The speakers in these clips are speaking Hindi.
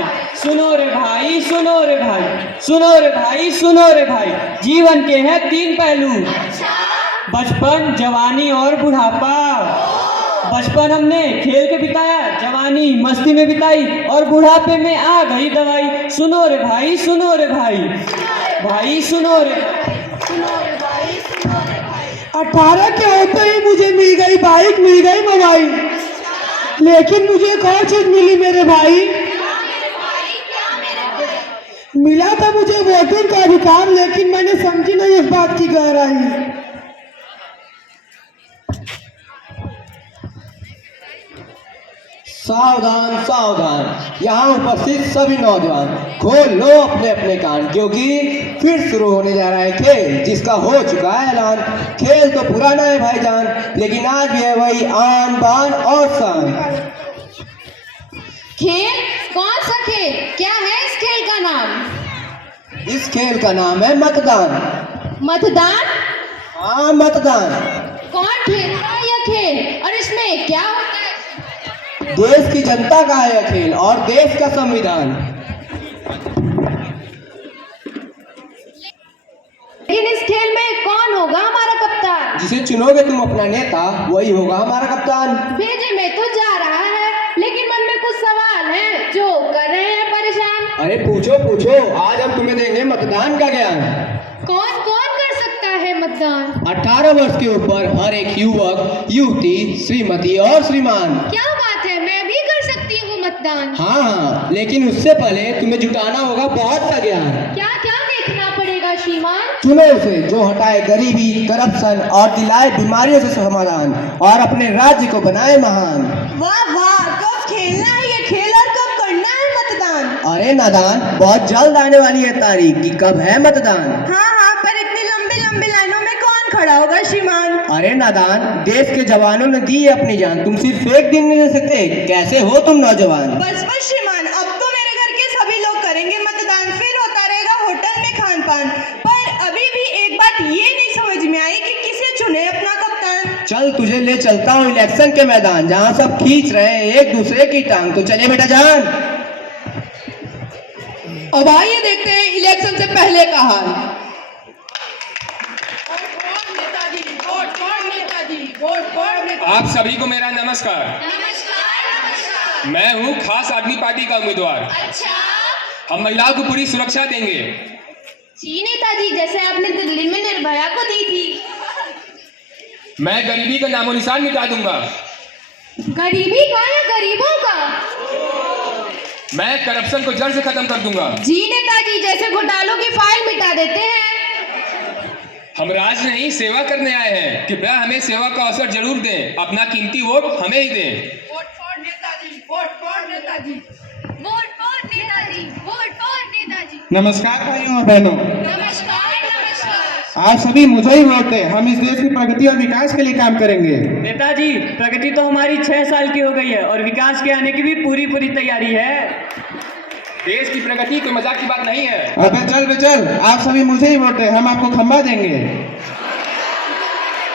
भाई, सुनो रे भाई, सुनो रे भाई, सुनो रे भाई, सुनो रे भाई। जीवन के हैं तीन पहलू, बचपन, जवानी और बुढ़ापा। बचपन हमने खेल के बिताया, जवानी मस्ती में बिताई और बुढ़ापे में आ गई दवाई। सुनो रे भाई, सुनो रे भाई, भाई सुनो रे, सुनो रे भाई, सुनो रे भाई। 18 के होते ही मुझे मिल गई बाइक, मिल गई मोबाइल, लेकिन मुझे एक और चीज मिली मेरे भाई। मिला था मुझे वोटिंग का अधिकार, लेकिन मैंने समझी नहीं इस बात की गहराई। सावधान सावधान, यहाँ उपस्थित सभी नौजवान खोल लो अपने अपने कान, क्योंकि फिर शुरू होने जा रहा है खेल जिसका हो चुका है ऐलान। खेल तो पुराना है भाईजान, लेकिन आज भी है वही आन बान और शान। खेल? कौन सा खेल? क्या है इस खेल का नाम? इस खेल का नाम है मतदान। मतदान? हाँ मतदान। कौन खेलता है यह खेल और इसमें क्या होता है? देश की जनता का है यह खेल और देश का संविधान। लेकिन इस खेल में कौन होगा हमारा कप्तान? जिसे चुनोगे तुम अपना नेता, वही होगा हमारा कप्तान। भेजे में तो जा रहा है, लेकिन मन में कुछ सवाल हैं जो कर रहे हैं परेशान। अरे पूछो पूछो, आज हम तुम्हें देंगे मतदान का ज्ञान। कौन कौन कर सकता है मतदान? 18 वर्ष के ऊपर हर एक युवक, युवती, श्रीमती और श्रीमान। क्या बात है, मैं भी कर सकती हूँ मतदान। हाँ, लेकिन उससे पहले तुम्हें जुटाना होगा बहुत सा ज्ञान। क्या क्या देखना पड़ेगा श्रीमान? चुनो उसे जो हटाए गरीबी, करप्शन और दिलाए बीमारियों से समाधान और अपने राज्य को बनाए महान। वाह वाह, कब खेलना है ये खेल और कब करना है मतदान? अरे नादान, बहुत जल्द आने वाली है तारीख कि कब है मतदान। हाँ हाँ, पर इतनी लंबी लंबी लाइनों में कौन खड़ा होगा श्रीमान? अरे नादान, देश के जवानों ने दी है अपनी जान, तुम सिर्फ एक दिन नहीं दे सकते, कैसे हो तुम नौजवान। बस बस श्रीमान, अब तो मेरे घर के सभी लोग करेंगे मतदान, फिर होता रहेगा होटल में खान पान। पर अभी भी एक बात ये नहीं समझ में आई कि किसे चुने अपना कप्तान। चल तुझे ले चलता हूँ इलेक्शन के मैदान, जहाँ सब खींच रहे हैं एक दूसरे की टांग, तो चले बेटा जान। अब आइए देखते हैं इलेक्शन से पहले का हाल। आप सभी को मेरा नमस्कार। नमस्कार। मैं हूँ खास आदमी पार्टी का उम्मीदवार। अच्छा, हम महिलाओं को पूरी सुरक्षा देंगे। जी नेताजी, जैसे आपने दिल्ली में निर्भया को दी थी। मैं गरीबी का नामो निशान मिटा दूंगा। गरीबी का या गरीबों का? मैं करप्शन को जड़ से खत्म कर दूंगा। जी नेताजी, जैसे घोटालों की फाइल मिटा देते हैं। हम राज नहीं सेवा करने आए हैं, कृपया हमें सेवा का अवसर जरूर दें, अपना कीमती वोट हमें ही दें। Vote for Netaji, vote for Netaji, vote for Netaji, vote for Netaji. नमस्कार भाइयों और बहनों, नमस्कार नमस्कार। आप सभी मुझे ही वोट दें, हम इस देश की प्रगति और विकास के लिए काम करेंगे। नेताजी, प्रगति तो हमारी 6 साल की हो गई है और विकास के आने की भी पूरी तैयारी है। देश की प्रगति कोई मजाक की बात नहीं है। अबे चल बे चल, आप सभी मुझे ही वोट दें, हम आपको खंबा देंगे।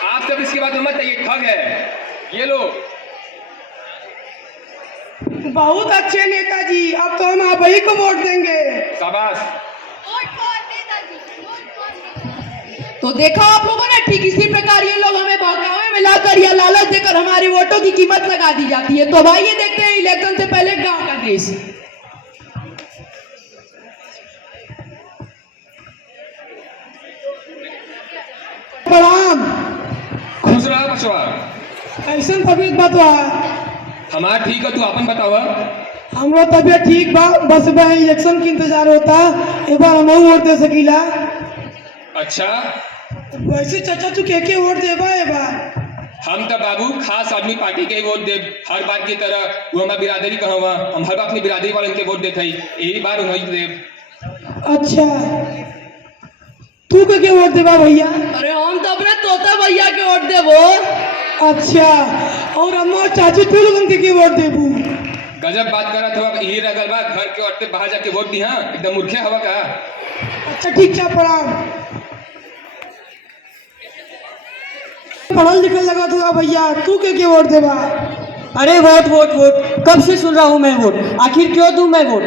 आप सब इसकी बात मत, ये ठग है। ये लो। बहुत अच्छे नेताजी, अब तो हम आप ही को वोट देंगे। शाबाश। Vote for Netaji, vote for Netaji. तो देखा आप लोगों ने, ठीक इसी प्रकार ये लोग हमें बहकावे में लाकर या लालच देकर हमारी वोटों की कीमत लगा दी जाती है। तो अब आइए देखते हैं इलेक्शन से पहले गांव का दृश्य। प्रणाम। खुश रहा बचवा। ऐसा तबीयत बतवा? हमारा ठीक है, तू अपन बतावा। हमरो तबीयत ठीक बा, बस बा इलेक्शन की इंतजार होता, एक बार हम वोट दे सकीला। अच्छा, वैसे चाचा तू के वोट देबा ए बार? हम तो बाबू खास आदमी पार्टी के ही वोट दे, हर बार की तरह। वो हमारा बिरादरी कहाँ हुआ, हम हर बार अपनी बिरादरी वाले उनके वोट देते ही, यही बार उन्हें दे। अच्छा, तू के वोट देबा भैया? अरे हम तो अपने तोता भैया के वोट देबो। अच्छा, और अम्मा चाची तू लोगन के वोट देबू? गजब बात करा था, यही रगल बा, घर के औरतें बाहर जाके वोट दी। हाँ, एकदम मूर्खे हवा का। अच्छा ठीक है, प्रणाम। पढ़ल लिखल लगा था भैया, तू के वोट देबा? अरे वोट वोट वोट, कब से सुन रहा हूँ मैं वोट, आखिर क्यों दूं मैं वोट?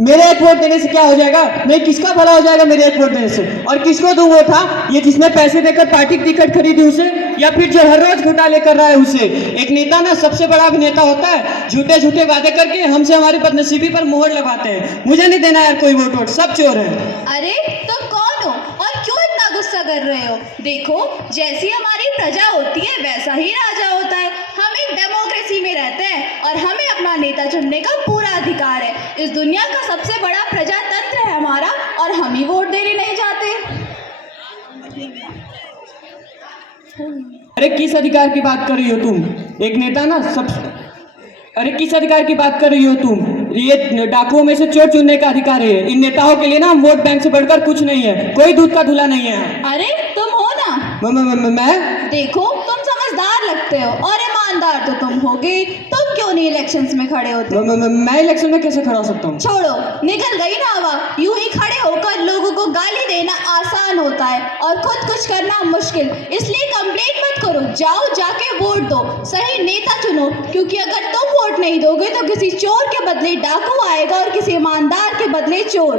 मेरे एक वोट देने से क्या हो जाएगा? नहीं, किसका भला हो जाएगा मेरे एक वोट देने से? और किसको दूं वो था? ये जिसने पैसे देकर पार्टी की टिकट खरीदी उसे, या फिर जो हर रोज घोटाले कर रहा है उसे? एक नेता ना सबसे बड़ा अभिनेता होता है, झूठे झूठे वादे करके हमसे हमारी बदनसीबी पर मोहर लगाते हैं। मुझे नहीं देना यार कोई वोट, सब चोर हैं। अरे तुम कौन हो और क्यों इतना गुस्सा कर रहे हो? देखो, जैसी हमारी प्रजा होती है वैसा ही राजा होता है। हम एक डेमोक्रेसी में रहते हैं और हमें अपना नेता चुनने का पूरा अधिकार है। इस दुनिया का सबसे बड़ा प्रजातंत्र है हमारा और हम ही वोट देने नहीं जाते। अरे किस अधिकार की बात कर रही हो तुम? एक नेता ना सब अरे किस अधिकार की बात कर रही हो तुम? ये डाकुओं में से चोर चुनने का अधिकार है। इन नेताओं के लिए ना वोट बैंक से बढ़कर कुछ नहीं है, कोई दूध का धुला नहीं है। अरे तुम हो ना? मैं देखो, तुम समझदार लगते हो और ईमानदार तो तुम होगे। तुम क्यों नहीं इलेक्शंस में खड़े होते? मैं इलेक्शन में कैसे खड़ा हो सकता हूँ? छोड़ो, निकल गई ना हवा। यूं ही खड़े होकर लोगों को गाली देना आसान होता है और खुद कुछ करना मुश्किल। इसलिए कंप्लेंट मत करो, जाओ जाके वोट दो, सही नेता चुनो। क्योंकि अगर तुम वोट नहीं दोगे तो किसी चोर के बदले डाकू आएगा और किसी ईमानदार के बदले चोर।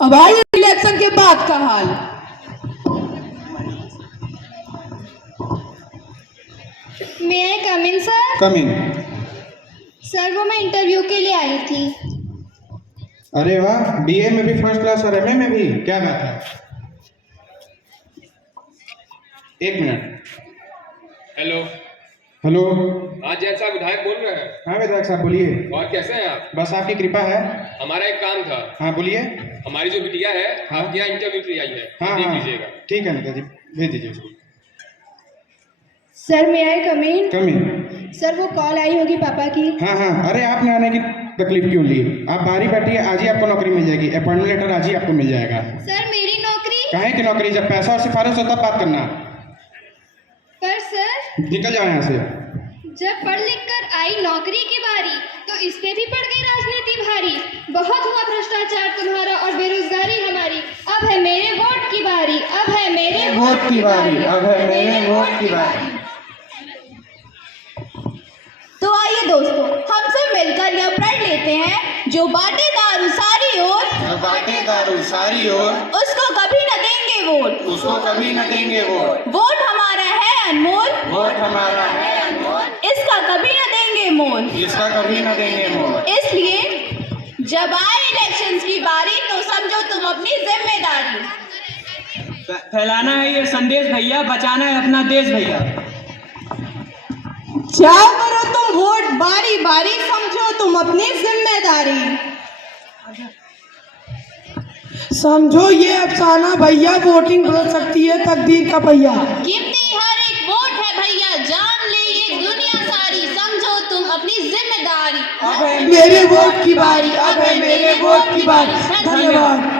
अब आइए इलेक्शन के बाद का हाल। मे आई कम इन सर? कम इन। सर वो मैं इंटरव्यू के लिए आई थी। अरे वाह, बीए में भी फर्स्ट क्लास और एमए में भी, क्या बात है। एक मिनट। हेलो। हेलो। हाँ जैन साहब, विधायक बोल रहे हैं। हाँ विधायक साहब बोलिए। और कैसे हैं आप? बस आपकी कृपा है। हमारा एक काम था। हाँ बोलिए। हमारी जो बिटिया है आपके यहाँ इंटरव्यू के लिए आई है, हाँ देख हाँ लीजिएगा। ठीक है नेता जी, भेज दीजिए उसको। सर मे आई कम इन? कम इन। सर वो कॉल आई होगी पापा की। हाँ हाँ, अरे आपने आने की तकलीफ क्यों ली? आप बाहरी बैठिए, आज ही आपको नौकरी मिल जाएगी। अपॉइंटमेंट लेटर आज ही आपको मिल जाएगा। सर मेरी नौकरी? काहे की नौकरी? जब पैसा और सिफारिश हो तब बात करना। पर सर निकल जाओ यहाँ से। जब पढ़ लिख कर आई नौकरी की बारी तो इसमें भी पड़ गई राजनीति भारी। बहुत हुआ भ्रष्टाचार तुम्हारा और बेरोजगारी हमारी। अब है मेरे वोट की बारी, अब है मेरे वोट की बारी, अब है मेरे वोट की बारी। तो आइए दोस्तों, हम सब मिलकर यह प्रण लेते हैं, जो बाटे दारू सारी ओर, जो बाटे दारू सारी ओर, उसको कभी न देंगे वोट। उसको कभी न देंगे वोट। वोट हमारा है अनमोल, वोट हमारा है अनमोल, इसका कभी न देंगे मोल। इसका कभी न देंगे मोल। इसलिए जब आए इलेक्शंस की बारी तो समझो तुम अपनी जिम्मेदारी। फैलाना है ये संदेश भैया, बचाना है अपना देश भैया। जाओ करो तुम वोट बारी बारी, समझो तुम अपनी जिम्मेदारी। समझो ये अफसाना भैया, वोटिंग बदल सकती है तकदीर का भैया। कीमती हर एक वोट है भैया, जान ले ये दुनिया सारी, समझो तुम अपनी जिम्मेदारी। अब है मेरे वोट की बारी, अब है मेरे वोट की बारी। धन्यवाद।